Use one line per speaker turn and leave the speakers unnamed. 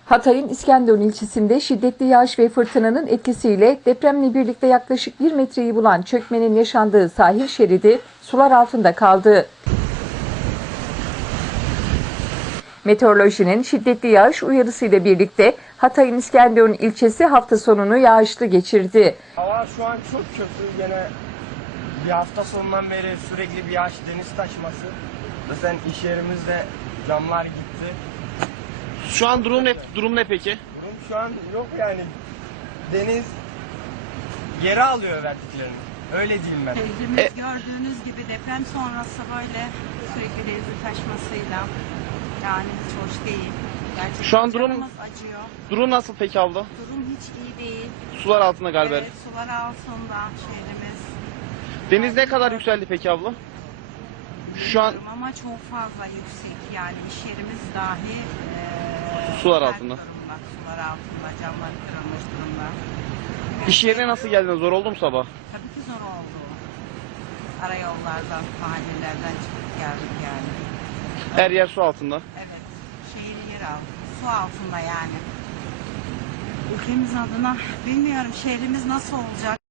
Hatay'ın İskenderun ilçesinde şiddetli yağış ve fırtınanın etkisiyle depremle birlikte yaklaşık 1 metreyi bulan çökmenin yaşandığı sahil şeridi sular altında kaldı. Meteorolojinin şiddetli yağış uyarısıyla birlikte Hatay'ın İskenderun ilçesi hafta sonunu yağışlı geçirdi.
Hava şu an çok kötü. Yine bir hafta sonundan beri sürekli bir yağış, deniz taşması. Zaten iş yerimizde camlar gitti.
Şu an durum ne peki?
Durum şu an yok yani. Deniz geri alıyor verdiklerini. Öyle diyeyim ben.
Şehrimiz gördüğünüz gibi deprem sonrası böyle sürekli denizin taşmasıyla yani hiç hoş değil. Gerçekten
Şu an
canımız acıyor.
Durum nasıl peki abla?
Durum hiç iyi değil.
Sular altında galiba.
Evet, sular altında şehrimiz.
Deniz ne kadar yükseldi peki abla? Şu an
Bilmiyorum ama çok fazla yüksek yani iş yerimiz dahi
Sular
felç
altında.
durumda, sular altında, camlar kırılmış durumda.
iş yerine nasıl geldin? Zor oldu mu sabah?
Tabii ki zor oldu. Arayollardan, mahallelerden çıkıp geldik yani.
Her yer su altında.
Evet, şehir yer altı, su altında yani. Ülkemiz adına bilmiyorum şehrimiz nasıl olacak.